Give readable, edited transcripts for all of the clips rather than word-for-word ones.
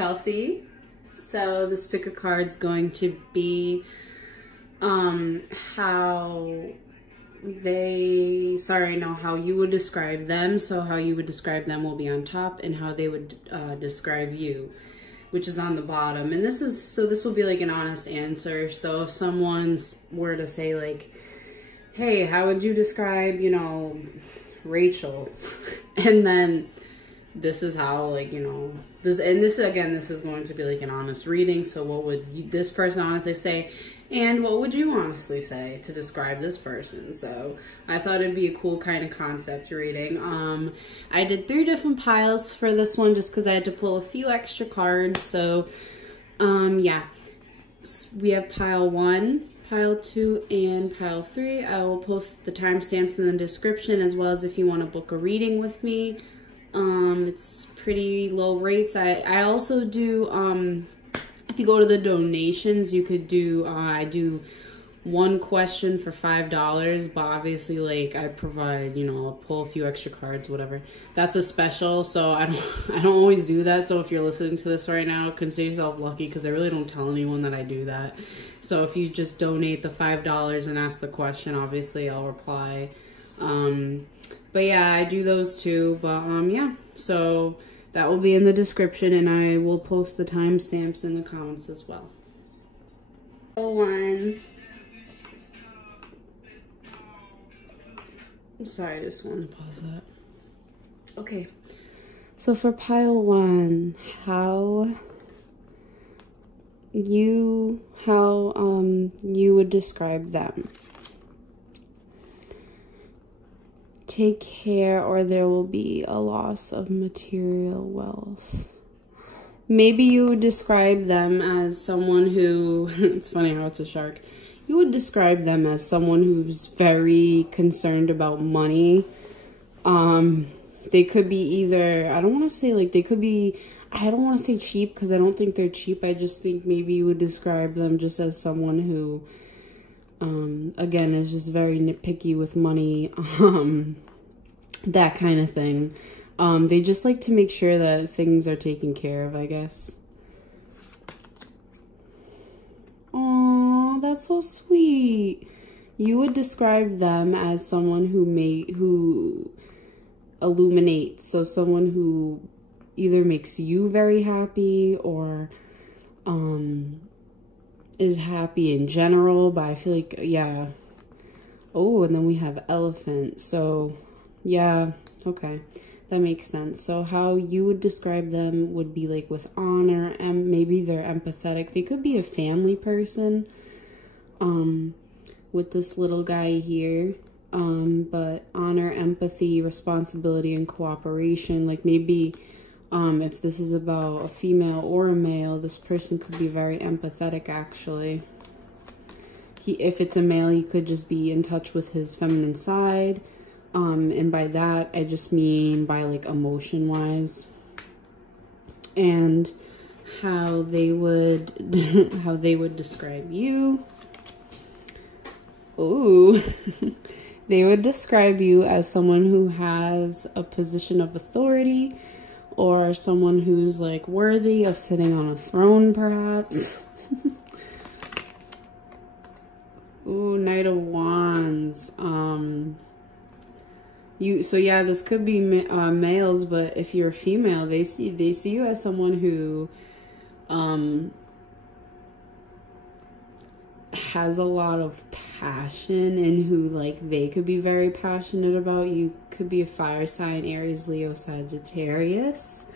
Chelsea. So this pick a card is going to be how you would describe them. So how you would describe them will be on top, and how they would describe you, which is on the bottom. And this will be like an honest answer. So if someone were to say like, hey, how would you describe, you know, Rachel? And then this is how, like, you know, this is going to be like an honest reading. So what would this person honestly say? And what would you honestly say to describe this person? So I thought it'd be a cool kind of concept reading. I did 3 different piles for this one just because I had to pull a few extra cards. So yeah, we have pile 1, pile 2, and pile 3. I will post the timestamps in the description, as well as if you want to book a reading with me. It's pretty low rates. I also do, if you go to the donations, you could do, I do 1 question for $5, but obviously, like, I provide, you know, I'll pull a few extra cards, whatever. That's a special, so I don't always do that. So if you're listening to this right now, consider yourself lucky, because I really don't tell anyone that I do that. So if you just donate the $5 and ask the question, obviously I'll reply. But yeah, I do those too. But yeah, so that will be in the description, and I will post the timestamps in the comments as well. 1. I'm sorry, I just wanted to pause that. Okay, so for pile 1, how you would describe them. Take care, or there will be a loss of material wealth. Maybe you would describe them as someone who, it's funny how it's a shark. You would describe them as someone who's very concerned about money. They could be either, I don't want to say like, they could be, I don't want to say cheap, because I don't think they're cheap. I just think maybe you would describe them just as someone who, again, is just very nitpicky with money, that kind of thing. They just like to make sure that things are taken care of, I guess. Aw, that's so sweet. You would describe them as someone who illuminates, so someone who either makes you very happy or is happy in general. But I feel like, yeah. Oh, and then we have elephant. So yeah, okay, that makes sense. So how you would describe them would be like with honor, and maybe they're empathetic. They could be a family person with this little guy here, but honor, empathy, responsibility, and cooperation. Like maybe if this is about a female or a male, this person could be very empathetic, actually. If it's a male, he could just be in touch with his feminine side. And by that, I just mean by like emotion-wise. And how they would describe you. Ooh. They would describe you as someone who has a position of authority, or someone who's like worthy of sitting on a throne, perhaps. Ooh, Knight of Wands. So yeah, this could be males, but if you're a female, they see you as someone who has a lot of passion, and who, like, they could be very passionate about. You could be a fire sign, Aries, Leo, Sagittarius.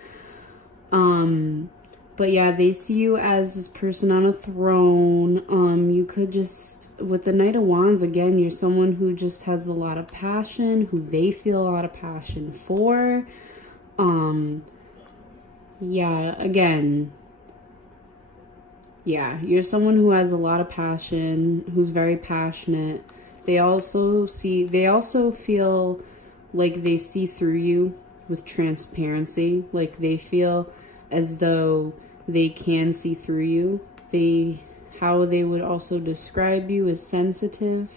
But yeah, they see you as this person on a throne. You could just, with the Knight of Wands, again, you're someone who just has a lot of passion, who they feel a lot of passion for. Yeah, again, yeah, you're someone who has a lot of passion, who's very passionate. They also feel like they see through you with transparency. Like they feel as though they can see through you. How they would also describe you is sensitive,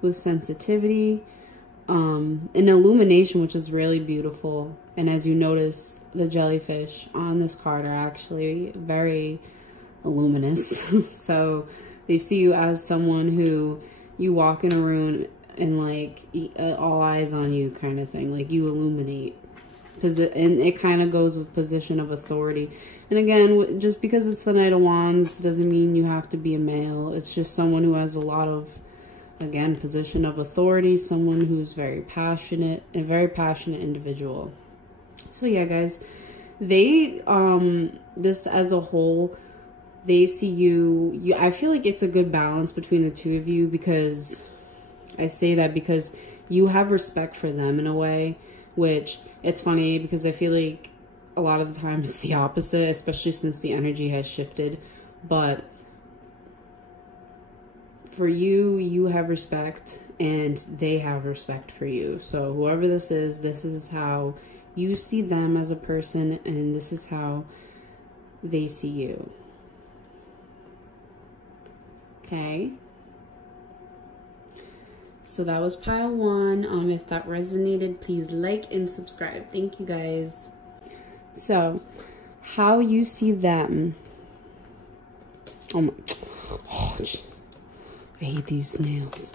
with sensitivity. an illumination, which is really beautiful. And as you notice, the jellyfish on this card are actually very luminous. So they see you as someone who you walk in a room and like all eyes on you kind of thing, like you illuminate. And it kind of goes with position of authority. And again, just because it's the Knight of Wands doesn't mean you have to be a male. It's just someone who has a lot of, again, position of authority, someone who's very passionate, a very passionate individual. So yeah, guys, they, this as a whole, they see you, I feel like it's a good balance between the two of you, because I say that because you have respect for them in a way, which it's funny because I feel like a lot of the time it's the opposite, especially since the energy has shifted. But for you, you have respect and they have respect for you. So whoever this is how you see them as a person, and this is how they see you. Okay. So that was pile 1. If that resonated, please like and subscribe. Thank you, guys. So, how you see them. Oh my. Oh, I hate these snails.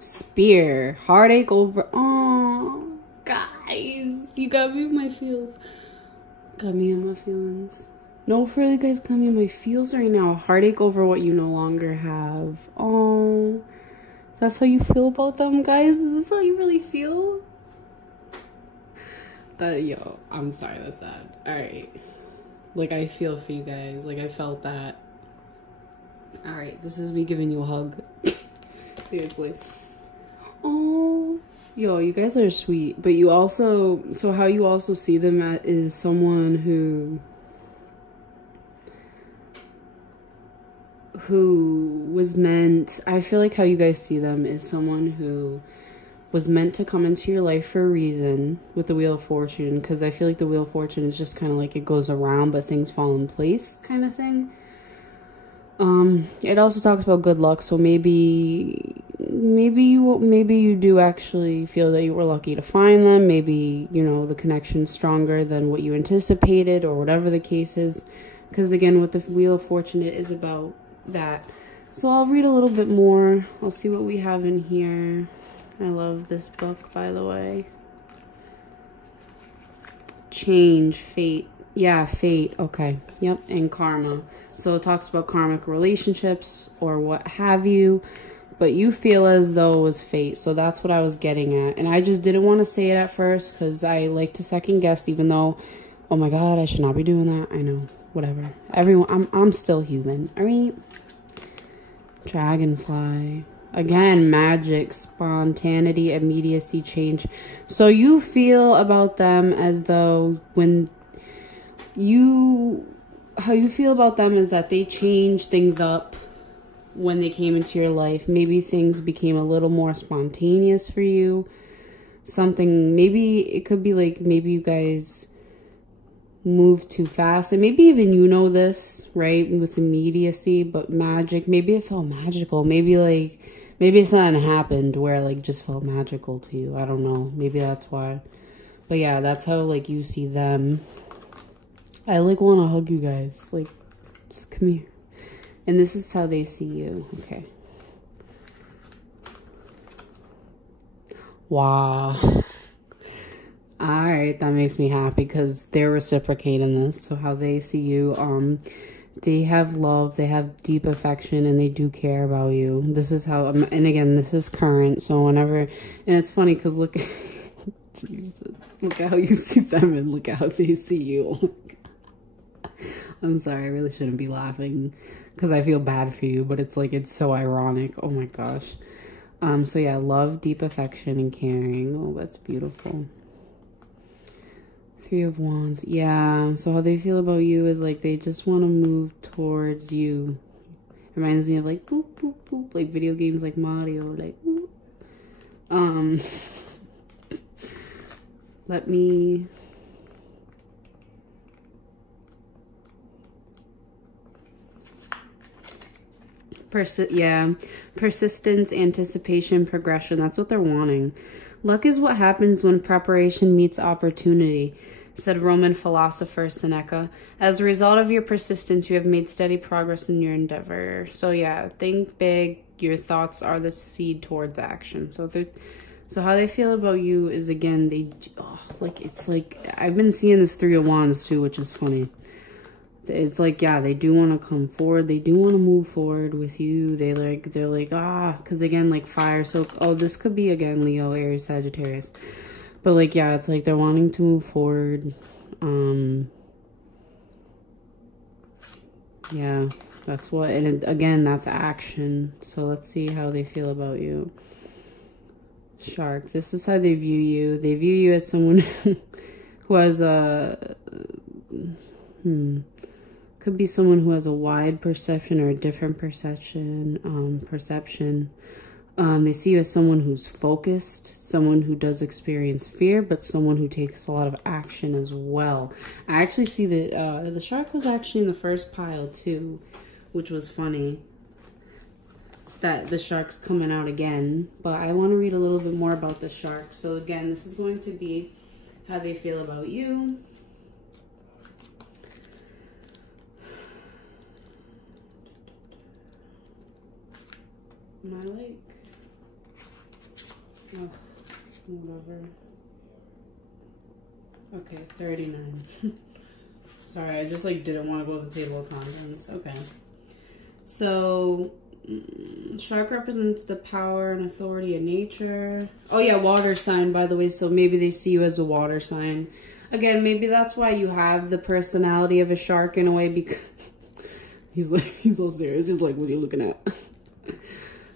Spear. Heartache over. Oh, guys. You got me in my feels. Got me in my feelings. No, for you guys, got me in my feels right now. Heartache over what you no longer have. Oh. That's how you feel about them, guys? Is this how you really feel? Yo, I'm sorry, that's sad. Alright. Like, I feel for you guys. Like, I felt that. Alright, this is me giving you a hug. Seriously. Oh. Yo, you guys are sweet. But you also... So how you also see them is someone who was meant, I feel like how you guys see them is someone who was meant to come into your life for a reason with the Wheel of Fortune, because I feel like the Wheel of Fortune is just kind of like it goes around but things fall in place kind of thing. It also talks about good luck, so maybe you do actually feel that you were lucky to find them. Maybe, you know, the connection's stronger than what you anticipated, or whatever the case is, because again, with the Wheel of Fortune, it is about that. So I'll read a little bit more. I'll see what we have in here. I love this book, by the way. Change, fate. Yeah, fate. Okay. Yep. And karma. So it talks about karmic relationships or what have you, but you feel as though it was fate. So that's what I was getting at. And I just didn't want to say it at first because I like to second guess, even though, oh my God, I should not be doing that. I know. Whatever. Everyone, I'm still human. All right. Dragonfly. Again, magic, spontaneity, immediacy, change. So you feel about them as though how you feel about them is that they changed things up when they came into your life. Maybe things became a little more spontaneous for you. Something, maybe it could be like, maybe you guys moved too fast, and maybe even you know this, right, with immediacy, but magic, maybe it felt magical, maybe something happened where like just felt magical to you. I don't know, maybe that's why. But yeah, that's how like you see them. I like want to hug you guys, like just come here. And this is how they see you. Okay. Wow. Alright, that makes me happy because they're reciprocating this. So how they see you, they have love, they have deep affection, and they do care about you. This is how, and again, this is current. So whenever, and it's funny because look, Jesus, look at how you see them and look at how they see you. I'm sorry, I really shouldn't be laughing because I feel bad for you, but it's like, it's so ironic. Oh my gosh. So yeah, love, deep affection, and caring. Oh, that's beautiful. 3 of Wands. Yeah, so how they feel about you is like they just want to move towards you. Reminds me of like boop, boop, boop, like video games like Mario, like boop. Let me... Persistence, anticipation, progression. That's what they're wanting. Luck is what happens when preparation meets opportunity, said Roman philosopher Seneca. As a result of your persistence, you have made steady progress in your endeavor. So yeah, think big. Your thoughts are the seed towards action. So how they feel about you is, again, it's like, I've been seeing this Three of Wands too, which is funny. It's like, yeah, they do want to come forward. They do want to move forward with you. They're like, because again, like fire. So, oh, this could be, again, Leo, Aries, Sagittarius. But like, yeah, it's like they're wanting to move forward. Yeah, that's what, and again, that's action. So let's see how they feel about you. Shark, this is how they view you. They view you as someone who has a, could be someone who has a wide perception or a different perception. They see you as someone who's focused, someone who does experience fear, but someone who takes a lot of action as well. I actually see that the shark was actually in the first pile too, which was funny. That the shark's coming out again, but I want to read a little bit more about the shark. So again, this is going to be how they feel about you. Am I like, oh, whatever. Okay, 39. Sorry, I just like didn't want to go to the table of contents. Okay. So, shark represents the power and authority of nature. Oh yeah, water sign, by the way. So maybe they see you as a water sign. Again, maybe that's why you have the personality of a shark in a way, because he's all serious. He's like, what are you looking at?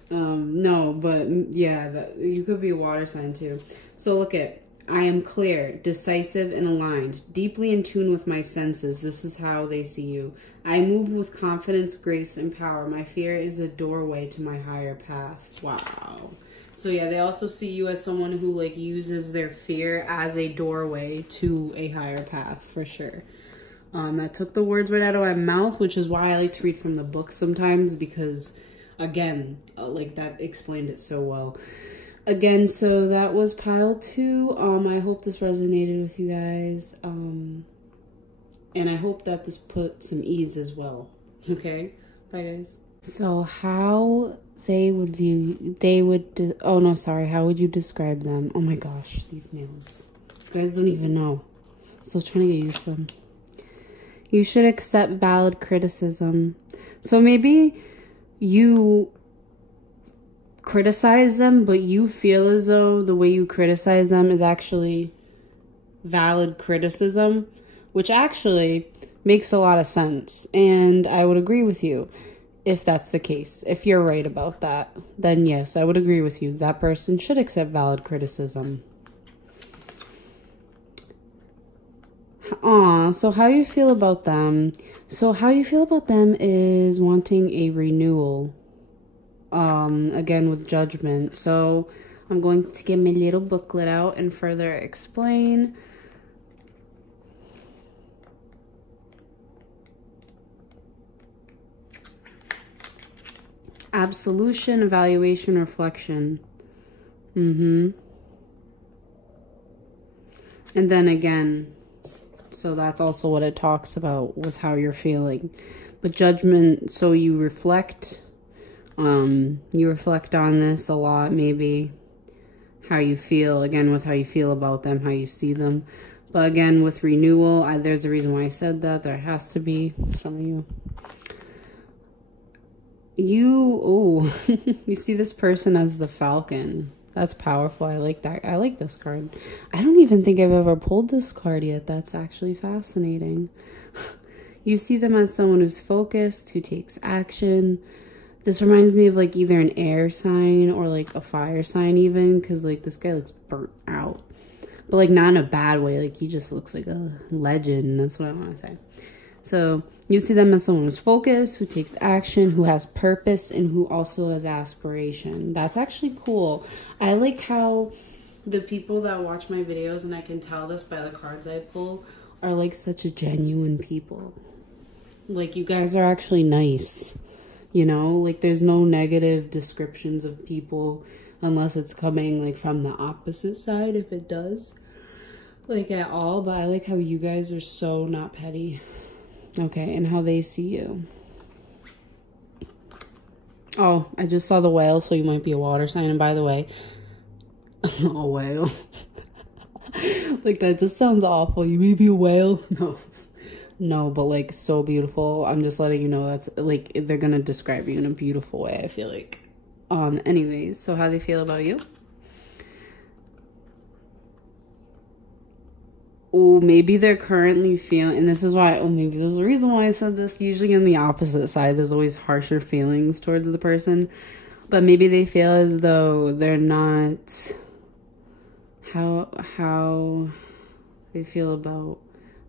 No, but yeah, you could be a water sign too. So look at, I am clear, decisive, and aligned, deeply in tune with my senses. This is how they see you. I move with confidence, grace, and power. My fear is a doorway to my higher path. Wow. So yeah, they also see you as someone who like uses their fear as a doorway to a higher path, for sure. I took the words right out of my mouth, which is why I like to read from the book sometimes, because again, like that explained it so well. Again, so that was pile 2. I hope this resonated with you guys. And I hope that this put some ease as well. Okay? Bye, guys. So how they would view, oh no, sorry. How would you describe them? Oh my gosh, these nails. You guys don't even know. Still trying to get used to them. You should accept valid criticism. So maybe you criticize them, but you feel as though the way you criticize them is actually valid criticism, which actually makes a lot of sense. And I would agree with you if that's the case. If you're right about that, then yes, I would agree with you. That person should accept valid criticism. So how you feel about them? So how you feel about them is wanting a renewal. Again, with judgment. So I'm going to get my little booklet out and further explain. Absolution, evaluation, reflection. And then again, so that's also what it talks about with how you're feeling. But judgment, so you reflect. You reflect on this a lot, maybe how you feel, again, with how you feel about them, how you see them. But again, with renewal, there's a reason why I said that. There has to be some of you. You see this person as the Falcon. That's powerful. I like that. I like this card. I don't even think I've ever pulled this card yet. That's actually fascinating. You see them as someone who's focused, who takes action. This reminds me of like either an air sign or like a fire sign even, because like this guy looks burnt out. But like not in a bad way. Like he just looks like a legend. That's what I want to say. So you see them as someone who's focused, who takes action, who has purpose, and who also has aspiration. That's actually cool. I like how the people that watch my videos, and I can tell this by the cards I pull, are like such a genuine people. Like you guys are actually nice. you know? Like, there's no negative descriptions of people unless it's coming, like, from the opposite side, if it does. Like, at all. But I like how you guys are so not petty. Okay, and how they see you. Oh, I just saw the whale, so you might be a water sign. And by the way, a whale. Like, that just sounds awful. You may be a whale. No, but like, so beautiful. I'm just letting you know that's like, they're gonna describe you in a beautiful way, I feel like. Anyways, so how they feel about you? Oh, maybe they're currently feeling, and this is why, oh, maybe there's a reason why I said this. Usually on the opposite side, there's always harsher feelings towards the person. But maybe they feel as though they're not, how they feel about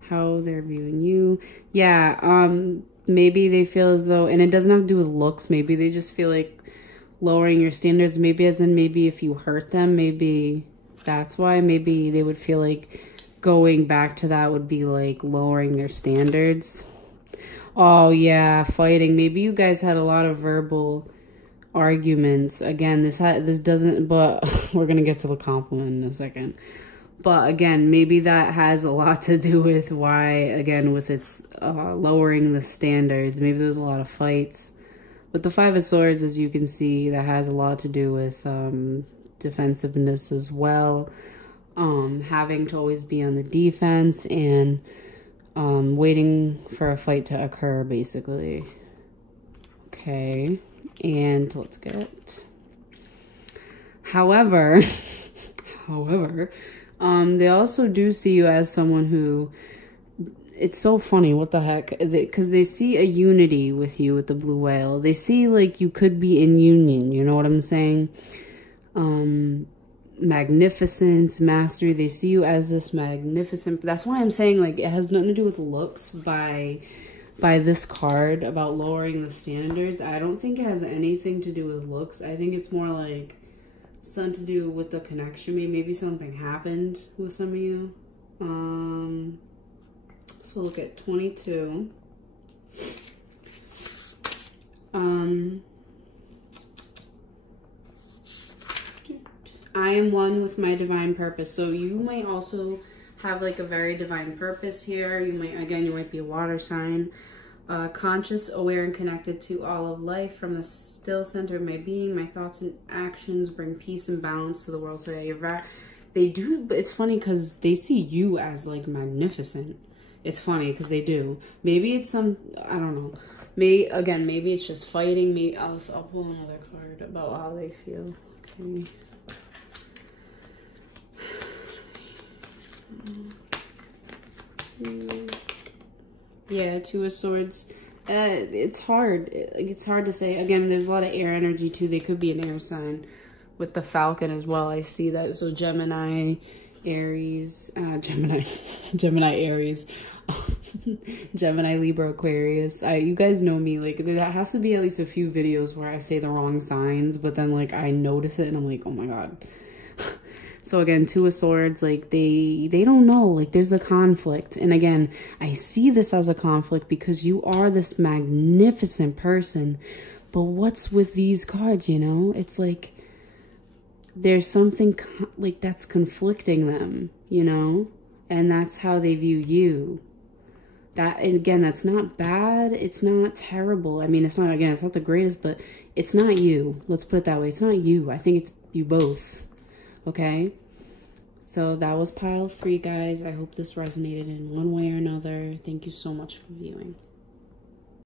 how they're viewing you. Yeah, maybe they feel as though, and it doesn't have to do with looks, maybe they just feel like lowering your standards, maybe as in maybe if you hurt them, maybe that's why. Maybe they would feel like going back to that would be like lowering their standards. Oh yeah, fighting. Maybe you guys had a lot of verbal arguments. Again, this doesn't, but we're gonna get to the compliment in a second. But again, maybe that has a lot to do with why, again, with its lowering the standards. Maybe there's a lot of fights. With the Five of Swords, as you can see, that has a lot to do with defensiveness as well. Having to always be on the defense and waiting for a fight to occur, basically. Okay, and let's get... However, they also do see you as someone who, it's so funny, what the heck, because they see a unity with you with the blue whale. They see like you could be in union, you know what I'm saying? Magnificence, mastery, they see you as this magnificent, that's why I'm saying like it has nothing to do with looks by this card about lowering the standards. I don't think it has anything to do with looks. I think it's more like something to do with the connection. Maybe something happened with some of you. So look at 22. I am one with my divine purpose. So you might also have like a very divine purpose here. You might be a water sign. Conscious, aware, and connected to all of life. From the still center of my being, my thoughts and actions bring peace and balance to the world. So yeah, they do, but it's funny because they see you as like magnificent. It's funny because they do. Maybe it's some, I don't know. Maybe it's just fighting. Maybe I'll pull another card about how they feel. Okay. Yeah, Two of Swords. It's hard. It's hard to say. Again, there's a lot of air energy too. They could be an air sign with the Falcon as well. I see that. So Gemini, Aries, Gemini, Aries, Gemini, Libra, Aquarius. You guys know me. Like, there has to be at least a few videos where I say the wrong signs, but then like I notice it and I'm like, oh my God. So again, Two of Swords, like they don't know, like there's a conflict. And again, I see this as a conflict because you are this magnificent person. But what's with these cards, you know? It's like there's something like that's conflicting them, you know? And that's how they view you. That, and again, that's not bad. It's not terrible. I mean, it's not, again, it's not the greatest, but it's not you. Let's put it that way. It's not you. I think it's you both. Okay, so that was pile 3, guys. I hope this resonated in one way or another. Thank you so much for viewing.